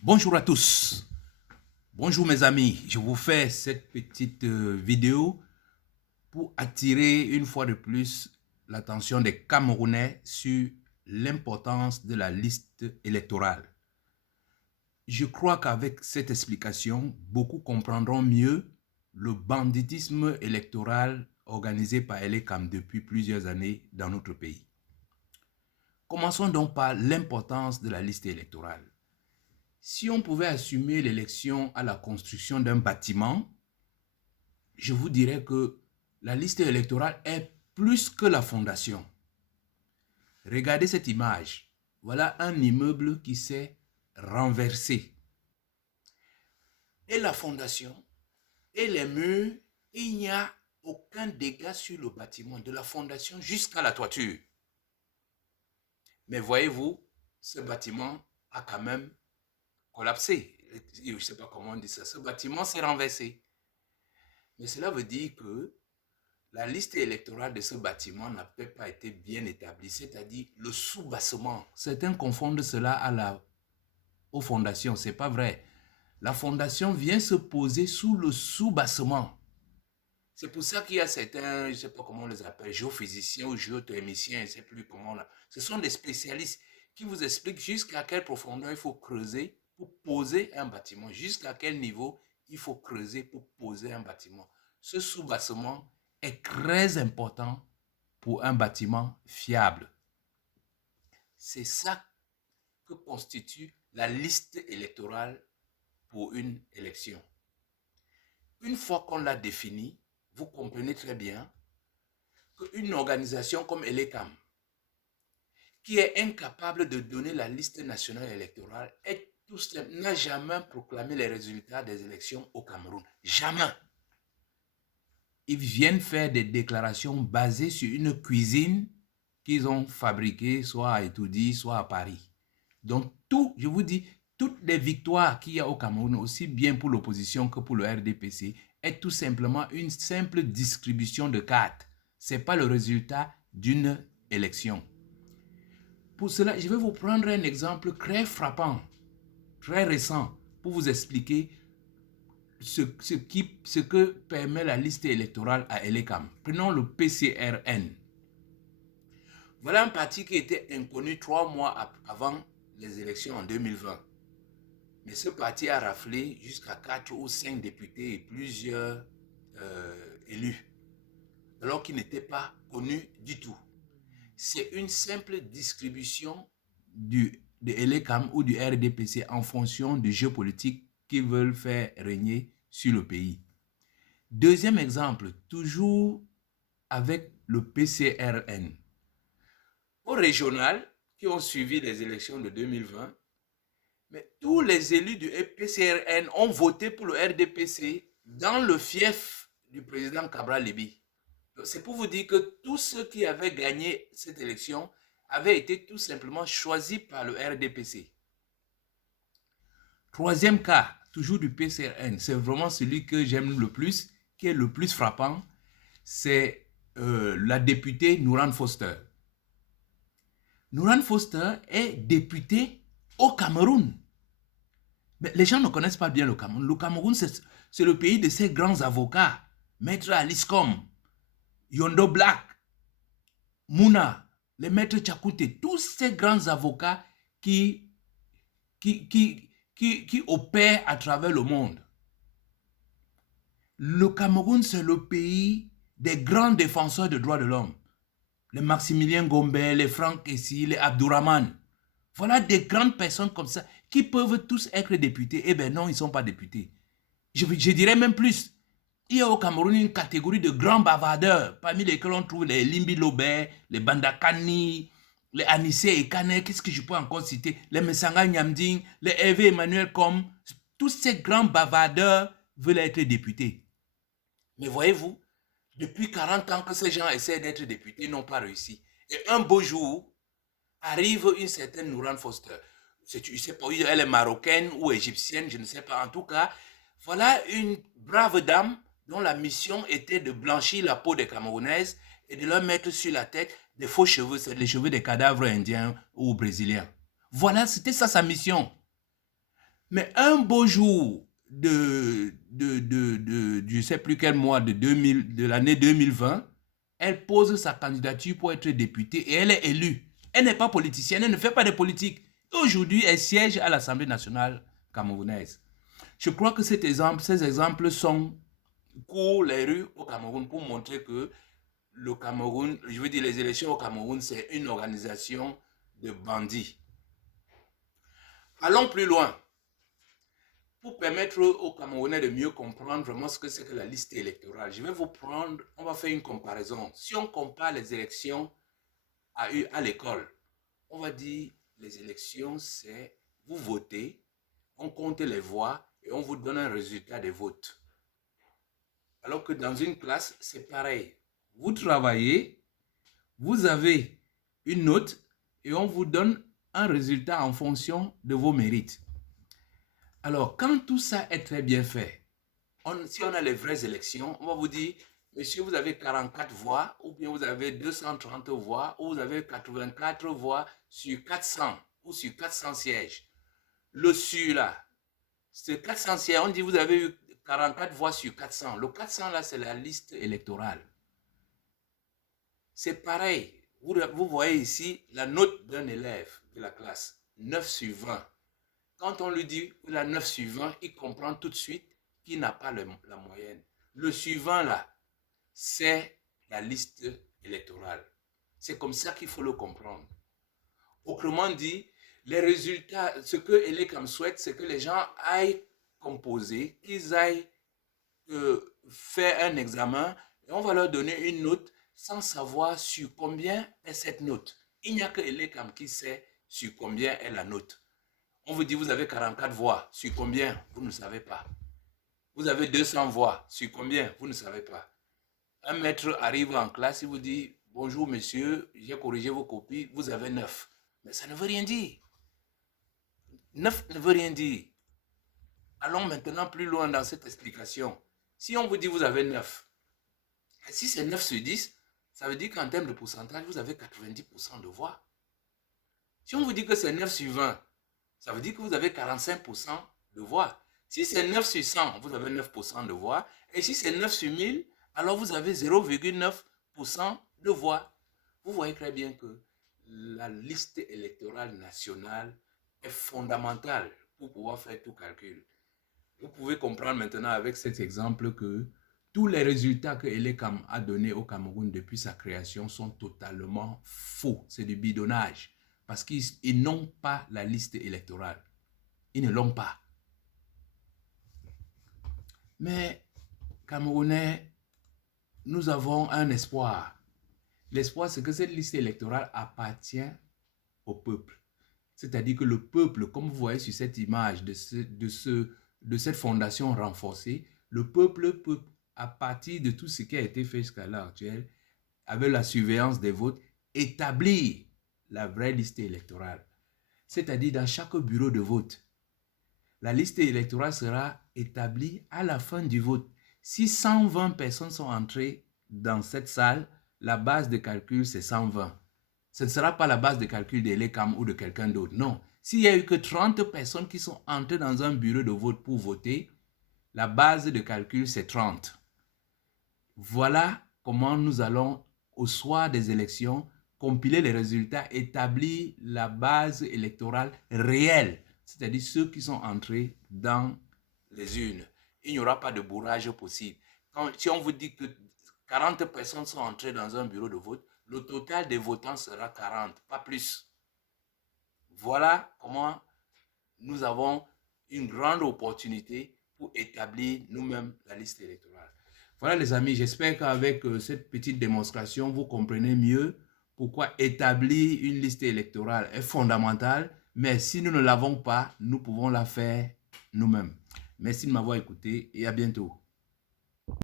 Bonjour à tous. Bonjour mes amis. Je vous fais cette petite vidéo pour attirer une fois de plus l'attention des Camerounais sur l'importance de la liste électorale. Je crois qu'avec cette explication, beaucoup comprendront mieux le banditisme électoral organisé par Elecam depuis plusieurs années dans notre pays. Commençons donc par l'importance de la liste électorale. Si on pouvait assumer l'élection à la construction d'un bâtiment, je vous dirais que la liste électorale est plus que la fondation. Regardez cette image. Voilà un immeuble qui s'est renversé. Et la fondation, et les murs, il n'y a aucun dégât sur le bâtiment, de la fondation jusqu'à la toiture. Mais voyez-vous, ce bâtiment a quand même collapsé. Je ne sais pas comment on dit ça. Ce bâtiment s'est renversé. Mais cela veut dire que la liste électorale de ce bâtiment n'a peut-être pas été bien établie, c'est-à-dire le sous-bassement. Certains confondent cela aux fondations. Ce n'est pas vrai. La fondation vient se poser sous le sous-bassement. C'est pour ça qu'il y a certains, je ne sais pas comment on les appelle, géophysiciens ou géothémiciens, je ne sais plus comment. Ce sont des spécialistes qui vous expliquent jusqu'à quelle profondeur il faut creuser pour poser un bâtiment, jusqu'à quel niveau il faut creuser pour poser un bâtiment. Ce sous-bassement est très important pour un bâtiment fiable. C'est ça que constitue la liste électorale pour une élection. Une fois qu'on l'a définie, vous comprenez très bien qu'une organisation comme Elecam, qui est incapable de donner la liste nationale électorale, n'a jamais proclamé les résultats des élections au Cameroun. Jamais. Ils viennent faire des déclarations basées sur une cuisine qu'ils ont fabriquée soit à Etoudi, soit à Paris. Donc je vous dis, toutes les victoires qu'il y a au Cameroun, aussi bien pour l'opposition que pour le RDPC, est tout simplement une simple distribution de cartes. Ce n'est pas le résultat d'une élection. Pour cela, je vais vous prendre un exemple très frappant, très récent, pour vous expliquer ce que permet la liste électorale à Elecam. Prenons le PCRN. Voilà un parti qui était inconnu 3 mois avant les élections en 2020. Mais ce parti a raflé jusqu'à 4 ou 5 députés et plusieurs élus, alors qu'il n'était pas connu du tout. C'est une simple distribution de Elecam ou du RDPC en fonction du jeu politique qu'ils veulent faire régner sur le pays. Deuxième exemple, toujours avec le PCRN. Au régional, qui ont suivi les élections de 2020, mais tous les élus du PCRN ont voté pour le RDPC dans le fief du président Cabral Libi. C'est pour vous dire que tous ceux qui avaient gagné cette élection avaient été tout simplement choisis par le RDPC. Troisième cas, toujours du PCRN, c'est vraiment celui que j'aime le plus, qui est le plus frappant, c'est la députée Nourane Foster. Nourane Foster est députée au Cameroun. Mais les gens ne connaissent pas bien le Cameroun. Le Cameroun, c'est le pays de ces grands avocats. Maître Alice Com, Yondo Black, Mouna, les maîtres Tchakoute, tous ces grands avocats qui opèrent à travers le monde. Le Cameroun, c'est le pays des grands défenseurs des droits de l'homme. Les Maximilien Gombe, les Franck Essi, les Abdourahmane. Voilà des grandes personnes comme ça qui peuvent tous être députés. Eh bien non, ils ne sont pas députés. Je dirais même plus. Il y a au Cameroun une catégorie de grands bavardeurs, parmi lesquels on trouve les Limbi Lobé, les Bandakani, les Anissé et Kane, qu'est-ce que je peux encore citer, les Messanga Nyamding, les Hervé Emmanuel Com. Tous ces grands bavardeurs veulent être députés. Mais voyez-vous, depuis 40 ans que ces gens essaient d'être députés, ils n'ont pas réussi. Et un beau jour, arrive une certaine Nourane Foster. Je ne sais pas, elle est marocaine ou égyptienne, je ne sais pas. En tout cas, voilà une brave dame dont la mission était de blanchir la peau des Camerounaises et de leur mettre sur la tête des faux cheveux, c'est les cheveux des cadavres indiens ou brésiliens. Voilà, c'était ça sa mission. Mais un beau jour je ne sais plus quel mois de l'année 2020, elle pose sa candidature pour être députée et elle est élue. Elle n'est pas politicienne, elle ne fait pas de politique. Aujourd'hui, elle siège à l'Assemblée nationale camerounaise. Je crois que ces exemples sont courent les rues au Cameroun pour montrer que le Cameroun, je veux dire les élections au Cameroun, c'est une organisation de bandits. Allons plus loin. Pour permettre aux Camerounais de mieux comprendre vraiment ce que c'est que la liste électorale, je vais vous prendre, on va faire une comparaison. Si on compare les élections à l'école, on va dire les élections, c'est vous votez, on compte les voix et on vous donne un résultat des votes. Alors que dans une classe, c'est pareil. Vous travaillez, vous avez une note et on vous donne un résultat en fonction de vos mérites. Alors, quand tout ça est très bien fait, si on a les vraies élections, on va vous dire, monsieur, vous avez 44 voix, ou bien vous avez 230 voix, ou vous avez 84 voix sur 400, ou sur 400 sièges. Le sur là, c'est 400 sièges, on dit vous avez eu 44 voix sur 400. Le 400 là, c'est la liste électorale. C'est pareil. Vous voyez ici la note d'un élève de la classe, 9 sur 20. Quand on lui dit la 9 sur 20, il comprend tout de suite qu'il n'a pas la moyenne. Le suivant là, c'est la liste électorale. C'est comme ça qu'il faut le comprendre. Autrement dit, les résultats, ce que Elekam souhaite, c'est que les gens aillent composer, qu'ils aillent faire un examen et on va leur donner une note sans savoir sur combien est cette note. Il n'y a que Elekam qui sait sur combien est la note. On vous dit vous avez 44 voix, sur combien? Vous ne savez pas. Vous avez 200 voix, sur combien? Vous ne savez pas. Un maître arrive en classe, il vous dit bonjour monsieur, j'ai corrigé vos copies, vous avez 9. Mais ça ne veut rien dire. 9 ne veut rien dire. Allons maintenant plus loin dans cette explication. Si on vous dit vous avez 9, si c'est 9 sur 10, ça veut dire qu'en termes de pourcentage, vous avez 90% de voix. Si on vous dit que c'est 9 sur 20, ça veut dire que vous avez 45% de voix. Si c'est 9 sur 100, vous avez 9% de voix. Et si c'est 9 sur 1000, alors vous avez 0,9% de voix. Vous voyez très bien que la liste électorale nationale est fondamentale pour pouvoir faire tout calcul. Vous pouvez comprendre maintenant avec cet exemple que tous les résultats que Elekam a donnés au Cameroun depuis sa création sont totalement faux. C'est du bidonnage. Parce qu'ils n'ont pas la liste électorale. Ils ne l'ont pas. Mais, Camerounais, nous avons un espoir. L'espoir, c'est que cette liste électorale appartient au peuple. C'est-à-dire que le peuple, comme vous voyez sur cette image de cette fondation renforcée, le peuple peut, à partir de tout ce qui a été fait jusqu'à l'heure actuelle, avec la surveillance des votes, établir la vraie liste électorale. C'est-à-dire dans chaque bureau de vote, la liste électorale sera établie à la fin du vote. Si 120 personnes sont entrées dans cette salle, la base de calcul, c'est 120. Ce ne sera pas la base de calcul de l'ECAM ou de quelqu'un d'autre. Non. S'il n'y a eu que 30 personnes qui sont entrées dans un bureau de vote pour voter, la base de calcul, c'est 30. Voilà comment nous allons, au soir des élections, compiler les résultats, établir la base électorale réelle, c'est-à-dire ceux qui sont entrés dans les urnes. Il n'y aura pas de bourrage possible. Si on vous dit que 40 personnes sont entrées dans un bureau de vote, le total des votants sera 40, pas plus. Voilà comment nous avons une grande opportunité pour établir nous-mêmes la liste électorale. Voilà les amis, j'espère qu'avec cette petite démonstration, vous comprenez mieux pourquoi établir une liste électorale est fondamental, mais si nous ne l'avons pas, nous pouvons la faire nous-mêmes. Merci de m'avoir écouté et à bientôt.